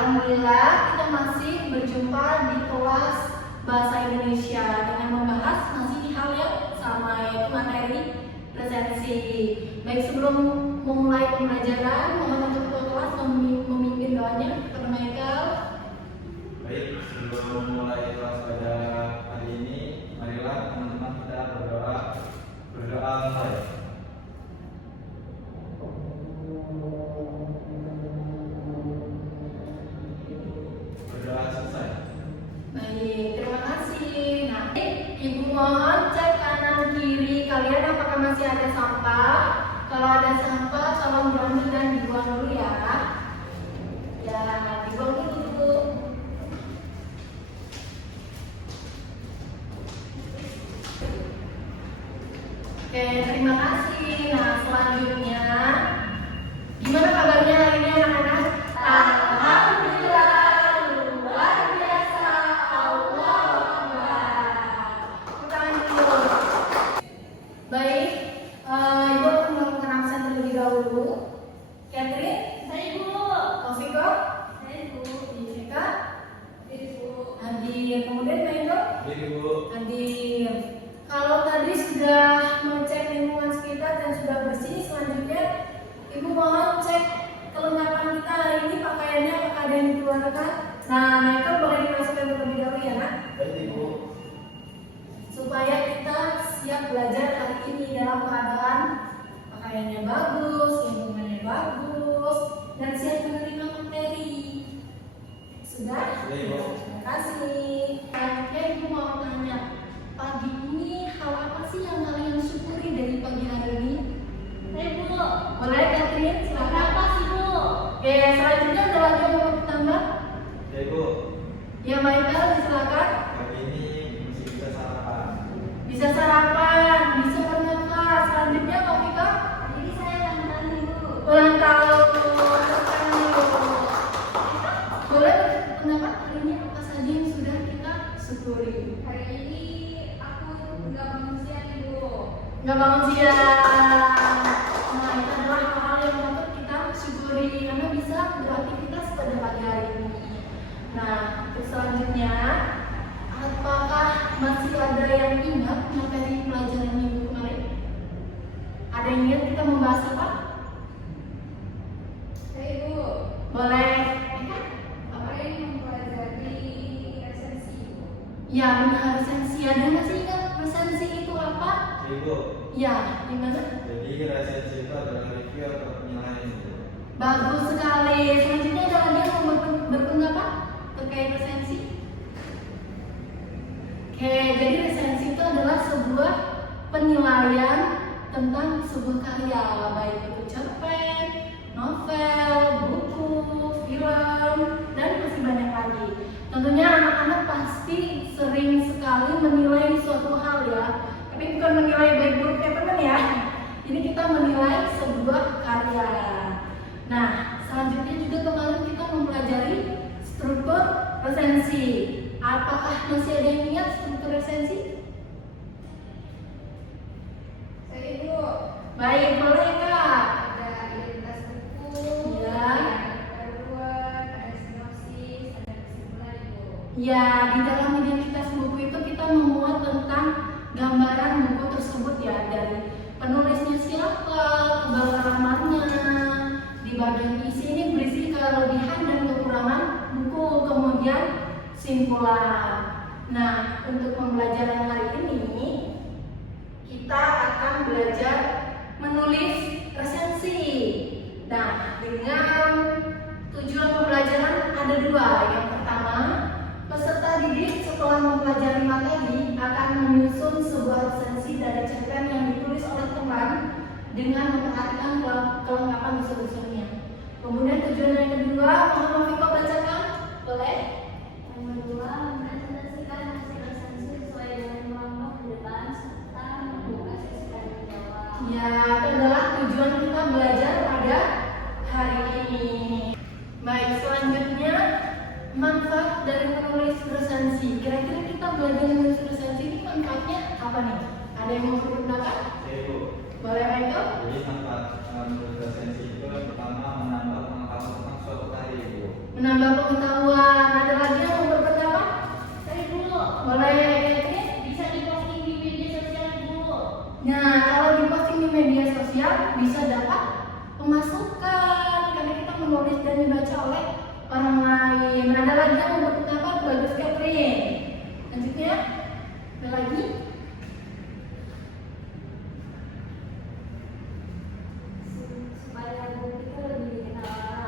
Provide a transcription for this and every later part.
Alhamdulillah kita masih berjumpa di kelas Bahasa Indonesia dengan membahas masih hal yang sama, yaitu materi presensi. Baik, sebelum memulai pembelajaran, mohon untuk ketua kelas memimpin doanya kepada Michael. Baik, sebelum memulai kelas pada hari ini, marilah teman-teman kita berdoa mulai. Berdoa selesai. Baik, terima kasih. Nah, Ibu mohon cek kanan kiri kalian apakah masih ada sampah. Kalau ada sampah, tolong diambil dan dibuang dulu ya. Ya, dibuang dulu. Oke, terima kasih. Nah, selanjutnya, gimana kabarnya hari ini anak-anak? Alhamdulillah, luar biasa. Allahu Akbar. Tepuk tangan dulu. Baik, Ibu akan melakukan absen terlebih dahulu. Catherine? Saya Ibu. Taufiko? Saya Ibu. Jessica? Ibu. Hadir. Kemudian Michael? Jadi Bu, Hadir. Kalau tadi sudah mengecek lingkungan sekitar dan sudah bersih, selanjutnya Ibu mohon cek kelengkapan kita hari ini, pakaiannya apakah ada yang dikeluarkan. Nah, Michael boleh dimasukkan terlebih dahulu ya, nak, baik Bu. supaya kita siap belajar hari ini dalam keadaan pakaiannya bagus, lingkungannya bagus, dan siap menerima materi. Sudah? Sudah, Ibu. Terima kasih. Selanjutnya Ibu mau tanya, pagi ini hal apa sih yang kalian syukuri dari pagi hari ini? Saya Ibu. Boleh Catherine, silakan. Kenapa sih Bu? Oke, selanjutnya ada lagi yang mau ditambah? Ya Bu, Ya Michael, silakan. pagi ini masih bisa sarapan. Bisa sarapan, bisa bernapas. Selanjutnya Taufika, Jadi saya ulang tahun Ibu. ulang tahun. Silakan dulu. Boleh berpendapat hari ini apa saja yang sudah kita syukuri? Hari ini aku nggak manusia Ibu. Nggak bangun siang. Nah, itu adalah hal yang patut kita syukuri karena bisa beraktivitas pada pagi hari ini. Nah, untuk selanjutnya, apakah masih ada yang ingat materi pelajaran minggu kemarin? Ada yang ingat kita membahas apa? Saya Ibu. Boleh? Apa yang mempelajari resensi Ibu? Ya, benar, resensi. Ada yang masih ingat resensi itu apa? Jadi Bu, Ya, gimana? jadi resensi itu adalah review atau penilaian Bu. Bagus sekali. Selanjutnya ada lagi yang mau berpendapat terkait resensi? Oke, jadi resensi itu adalah sebuah penilaian tentang sebuah karya, baik itu cerpen, novel, buku, film, dan masih banyak lagi. Tentunya anak-anak pasti sering sekali menilai suatu hal ya, tapi bukan menilai baik buruknya teman ya. Ini kita menilai sebuah karya. Nah, selanjutnya juga kemarin kita mempelajari struktur resensi. Apakah masih ada yang ingat struktur resensi? Saya Ibu. Baik, boleh Kak. Ada identitas buku. Ya. Ada panduan, ada sinopsis, ada kesimpulan Ibu. Ya, di dalam identitas buku itu kita memuat tentang gambaran buku tersebut ya, dari penulisnya siapa, kebalamannya. Di bagian isi ini berisi kelebihan dan kekurangan buku, kemudian simpulan. Nah, untuk pembelajaran hari ini kita akan belajar menulis resensi. Nah, dengan tujuan pembelajaran ada dua. Yang pertama, peserta didik setelah mempelajari materi akan menyusun sebuah resensi dari cerpen yang ditulis oleh teman dengan memperhatikan kelengkapan unsur-unsurnya. Kemudian tujuan yang kedua, mohon Mafiko bacakan, boleh? Yang kedua, mempresentasikan hasil resensi sesuai dengan kelompok di depan serta membuka sesi tanya jawab. Ya, itu adalah tujuan kita belajar pada hari ini. Baik, selanjutnya manfaat dari menulis resensi. Kira-kira kita belajar menulis resensi ini manfaatnya apa nih? Ada yang mau berpendapat? Jadi Bu, Boleh Michael? jadi manfaat menulis resensi itu yang pertama menambah pengetahuan tentang suatu karya Bu. menambah pengetahuan. Ada lagi yang mau berpendapat? Saya dulu. Boleh, Catherine? Bisa diposting di media sosial dulu. Nah, kalau diposting di media sosial bisa dapat pemasukan karena kita menulis dan dibaca oleh orang lain. Ada lagi yang mau berpendapat? Bagus, Catherine. Lanjutnya, ada lagi? Supaya buku itu lebih dikenal orang.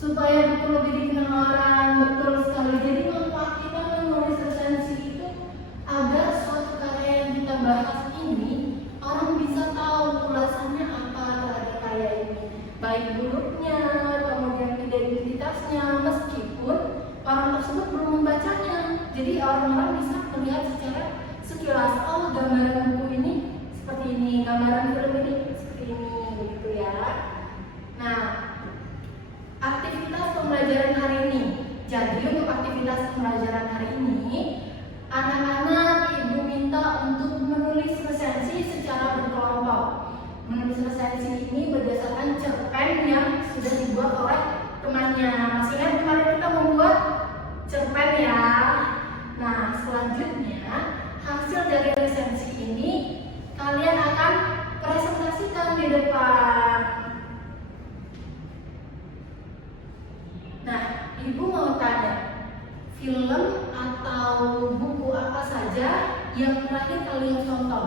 Supaya buku lebih dikenal orang. Betul sekali. Jadi manfaat kita menulis resensi itu agar suatu karya yang kita bahas ini orang bisa tahu ulasannya apa terhadap karya ini, baik buruknya, kemudian identitasnya, meskipun orang tersebut belum membacanya. Jadi orang-orang bisa melihat secara sekilas, oh gambaran buku ini seperti ini, gambaran film ini seperti ini, gitu ya. Nah, aktivitas pembelajaran hari ini. Jadi untuk aktivitas pembelajaran hari ini, anak-anak ibu minta untuk menulis resensi secara berkelompok. Menulis resensi ini berdasarkan cerpen yang sudah dibuat oleh temannya. Masih ingat kemarin kita membuat cerpen ya? Nah, selanjutnya hasil dari resensi ini kalian akan presentasikan di depan. Nah, ibu mau tanya, film atau buku apa saja yang terakhir kalian tonton?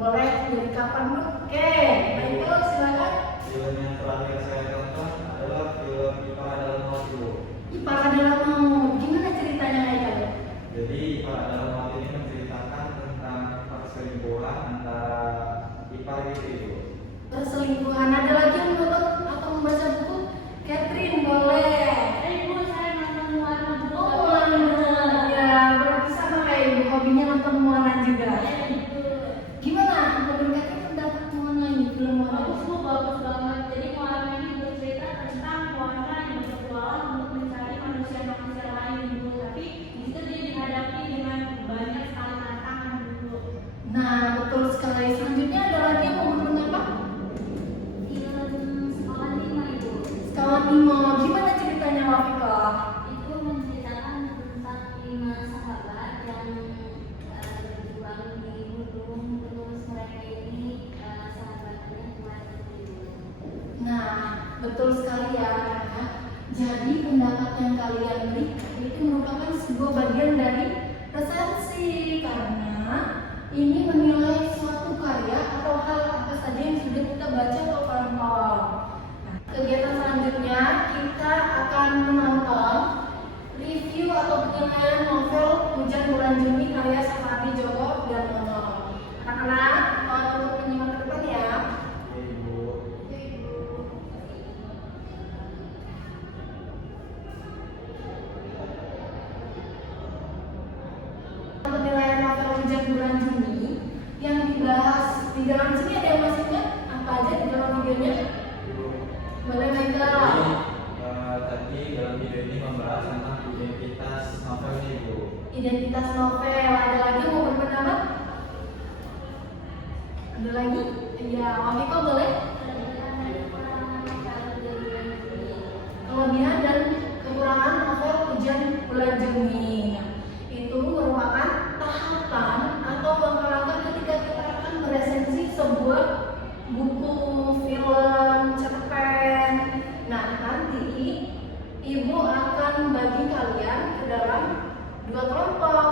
Boleh dari kapan dulu? Oke, Michael silakan. Film yang terakhir saya tonton adalah film Ipar Adalah Maut Ibu. Ipar Adalah Maut. Gimana ceritanya, Michael? Jadi Ipar Adalah Maut ini menceritakan tentang perselingkuhan antara ipar gitu ibu. Perselingkuhan. Ada lagi yang menonton atau membaca buku? Catherine, boleh. Ibu, saya nonton Moana dulu. Oh, Moana. Ya, berarti sama kayak ibu, hobinya nonton Moana juga. Gimana menurut Catherine pendapat Moana ini, film Moana? Bagus Bu, bagus banget. Jadi Moana ini bercerita tentang Moana yang berpetualang untuk mencari manusia-manusia lain Bu. Tapi di situ dia dihadapi dengan banyak sekali tantangan Bu. Nah, betul sekali. Selanjutnya ada lagi yang mau berpendapat? Film Sekolah 5 Ibu. Sekawan Nemo. Gimana ceritanya, Wafika? Itu menceritakan tentang 5 sahabat yang berjuang di gunung, terus mereka ini sahabatnya cuma itu. Nah, betul sekali ya. Jadi pendapat yang kalian berikan itu merupakan sebuah bagian dari resensi karena ini menilai suatu karya atau hal apa saja yang sudah kita baca atau tonton. Nah, kegiatan selanjutnya kita akan menonton review atau penilaian novel Hujan Bulan Juni karya Sapardi Djoko Darmono. Anak-anak, untuk menyimak ke depan ya. Oke ibu. Penilaian novel Hujan Bulan Juni yang dibahas di dalam sini ada yang masih ingat apa aja di dalam videonya? Ibu. Boleh Jadi Michael? tadi dalam video ini membahas tentang identitas novel ini ibu. Identitas novel. Ada lagi yang mau berpendapat? Ada lagi? Ya, Wafika boleh? Kelebihan dan kekurangan novel Hujan Bulan Juni. Nah, itu merupakan tahapan atau langkah-langkah ketika kita akan meresensi sebuah buku, film, cerpen. Nah, nanti ibu akan bagi kalian ke dalam 2 kelompok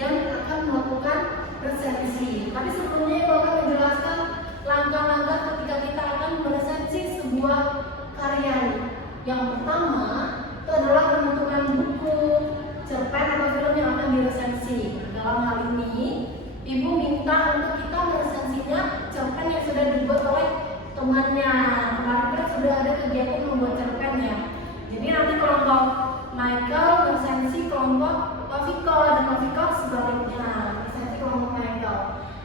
dan akan melakukan resensi. Tapi sebelumnya ibu akan menjelaskan langkah-langkah ketika kita akan meresensi sebuah karya. Yang pertama itu adalah menentukan buku, cerpen atau film yang akan diresensi. Dalam hal ini, ibu minta untuk kita meresensinya cerpen yang sudah dibuat oleh temannya. Kemarin kan sudah ada kegiatan membuat cerpen ya. Jadi nanti kelompok Michael meresensi kelompok Wafika dan Wafika sebaliknya meresensi kelompok Michael.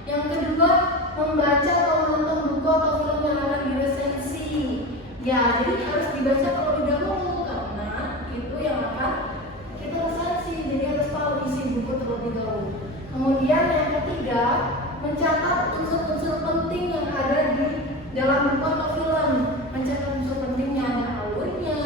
Yang kedua, membaca atau menonton buku atau film yang akan diresensi. Ya, jadi harus dibaca terlebih dahulu karena itu yang akan kita resensi. Jadi harus tahu isi buku terlebih dahulu. Kemudian yang ketiga, mencatat unsur-unsur penting yang ada di dalam buku atau film. Mencatat unsur pentingnya, ada alurnya,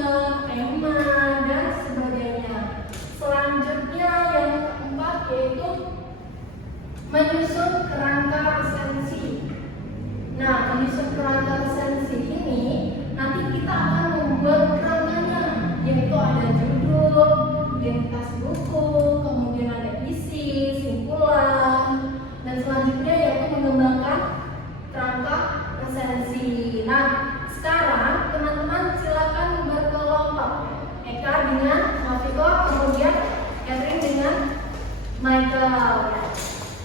hijau.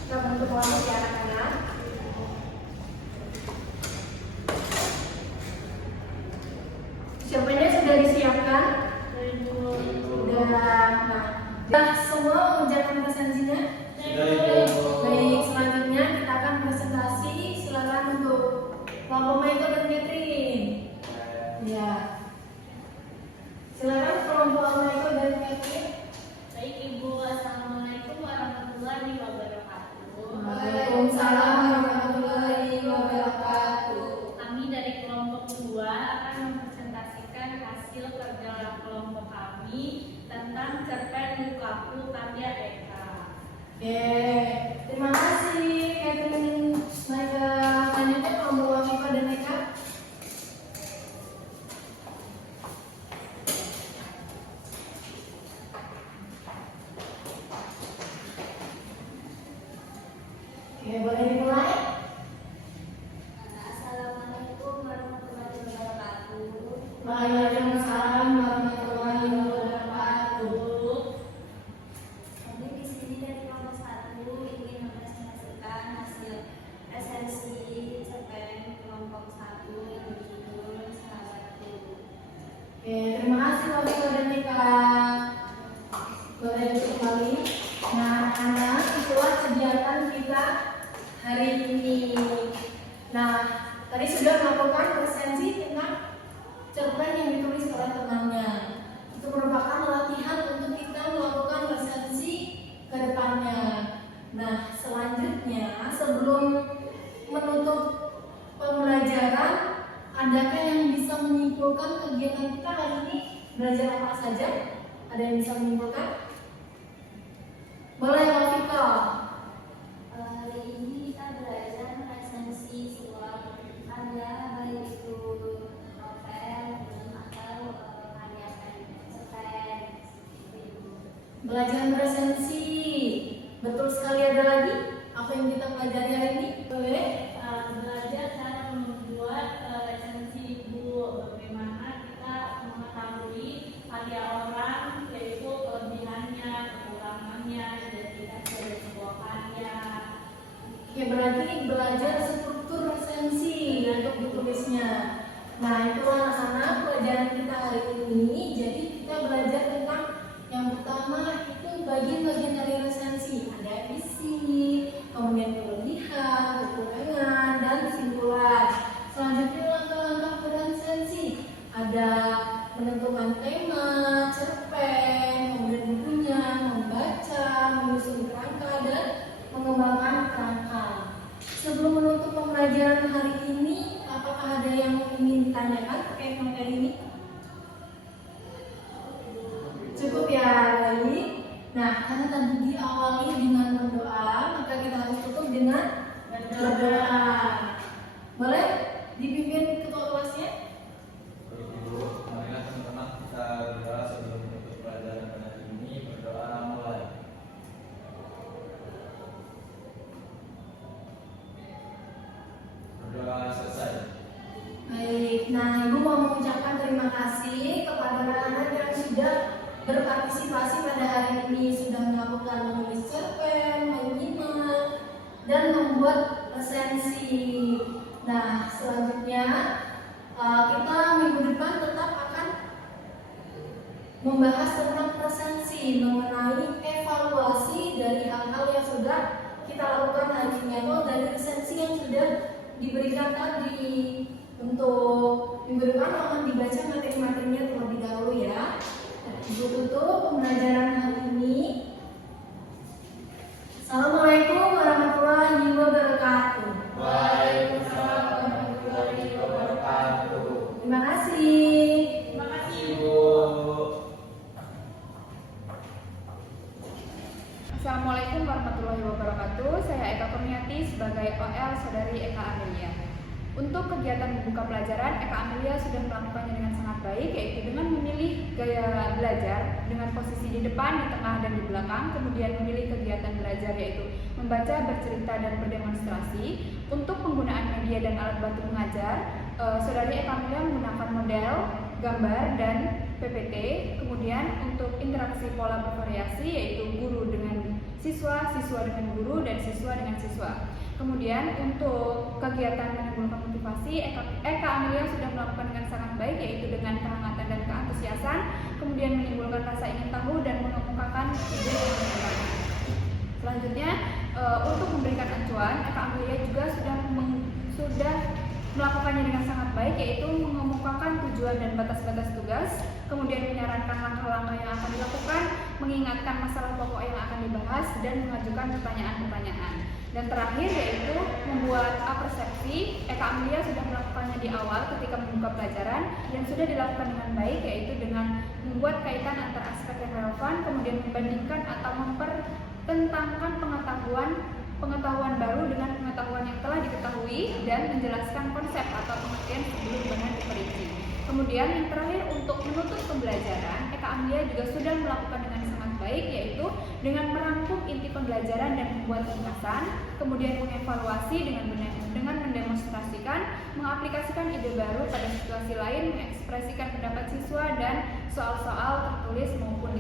Kita bentuk kelompok ya anak-anak. Cerpennya sudah disiapkan? Sudah. Nah, semua mengerjakan presensinya? Baik, selanjutnya kita akan presentasi. Silakan untuk kelompok Michael dan Catherine. Ya. Silakan kelompok Michael dan Catherine. Baik Ibu, Assalamualaikum warahmatullahi wabarakatuh. Waalaikumsalam warahmatullahi wabarakatuh. Kami dari kelompok 2 akan mempresentasikan hasil kerja kelompok kami tentang cerpen Lukaku karya Eka. Oke, terima kasih Catherine. Selanjutnya kelompok Michael dan Eka. Oke, boleh dimulai? Assalamualaikum warahmatullahi wabarakatuh. Waalaikumsalam warahmatullahi wabarakatuh. Kami di sini dari kelompok 1 ingin mempresentasikan hasil resensi cerpen kelompok 1 yang berjudul Sahabatku. Oke, terima kasih Michael dan Eka. Boleh duduk kembali. Nah, anak, itulah kegiatan kita hari ini. Nah, tadi sudah melakukan presensi tentang cerpen yang ditulis oleh temannya. Itu merupakan latihan untuk kita melakukan presensi ke depannya. Nah, selanjutnya sebelum menutup pembelajaran, adakah yang bisa menyimpulkan kegiatan kita hari ini? Belajar apa saja? Ada yang bisa menyimpulkan? Boleh, Wafika. Hari ini kita belajar resensi sebuah karya, baik itu novel atau karya cerpen. Belajar presensi. Betul sekali, ada lagi? Apa yang kita pelajari hari ini? Boleh? Belajar cara membuat resensi buku, bagaimana kita mengetahui karya orang, yaitu kelebihannya, kekurangannya, identitas dari sebuah karya. Oke, berarti belajar struktur resensi untuk ditulisnya. Nah, itulah anak-anak pelajaran kita hari ini. Jadi kita belajar tentang yang pertama itu bagian-bagian dari resensi. Ada isi, kemudian kelebihan, kekurangan, dan kesimpulan. Selanjutnya langkah-langkah beresensi. Ada menentukan tema, cerpen, kemudian bukunya, membaca, menyusun kerangka, dan mengembangkan kerangka. Sebelum menutup pembelajaran hari ini, apakah ada yang ingin ditanyakan terkait materi ini? Cukup ya, baik. Nah, karena tadi diawali dengan berdoa, maka kita harus tutup dengan berdoa. Boleh dipimpin ketua kelasnya? Ibu, marilah teman-teman kita berdoa sebelum menutup pelajaran pada hari ini. Berdoa mulai. Berdoa selesai. Baik, nah Ibu mau mengucapkan terima kasih kepada anak-anak yang sudah berpartisipasi pada hari ini, sudah melakukan menulis cerpen, menyimak, dan membuat resensi. Nah, selanjutnya kita minggu depan tetap akan membahas tentang presensi, mengenai evaluasi dari hal-hal yang sudah kita lakukan hari ini atau dari resensi yang sudah diberikan tadi. Untuk minggu depan akan dibaca materi-materinya terlebih dahulu ya. Nah, Ibu tutup pembelajaran hari ini. Assalamualaikum warahmatullahi wabarakatuh. Waalaikumsalam warahmatullahi wabarakatuh. Terima kasih. Terima kasih. Ibu. Assalamualaikum warahmatullahi wabarakatuh. Saya Eka Kurniati sebagai OL Saudari Eka Amelia. Untuk kegiatan membuka pelajaran, Eka Amelia sudah melakukannya dengan sangat baik, yaitu dengan memilih gaya belajar dengan posisi di depan, di tengah, dan di belakang. Kemudian memilih kegiatan belajar yaitu membaca, bercerita, dan berdemonstrasi. Untuk penggunaan media dan alat bantu mengajar, Saudari Eka Amelia menggunakan model, gambar, dan PPT. Kemudian untuk interaksi pola bervariasi, yaitu guru dengan siswa dengan guru, dan siswa dengan siswa. Kemudian untuk kegiatan menimbulkan motivasi, Eka Amelia sudah melakukan dengan sangat baik, yaitu dengan kehangatan dan keantusiasan, kemudian menimbulkan rasa ingin tahu dan mengemukakan ide yang mengembangkan. Selanjutnya, untuk memberikan acuan, Eka Amelia juga sudah melakukannya dengan sangat baik, yaitu mengemukakan tujuan dan batas-batas tugas, kemudian menyarankan langkah-langkah yang akan dilakukan, mengingatkan masalah pokok yang akan dibahas, dan mengajukan pertanyaan-pertanyaan. Dan terakhir yaitu membuat persepsi. Eka Amelia sudah melakukannya di awal ketika membuka pelajaran yang sudah dilakukan dengan baik, yaitu dengan membuat kaitan antara aspek yang relevan, kemudian membandingkan atau mempertentangkan pengetahuan baru dengan pengetahuan yang telah diketahui, dan menjelaskan konsep atau pengertian sebelum bahan diperinci. Kemudian yang terakhir, untuk menutup pembelajaran, Eka Amelia juga sudah melakukan dengan sangat baik, yaitu dengan merangkum inti pembelajaran dan membuat ringkasan, kemudian mengevaluasi dengan mendemonstrasikan, mengaplikasikan ide baru pada situasi lain, mengekspresikan pendapat siswa dan soal-soal tertulis maupun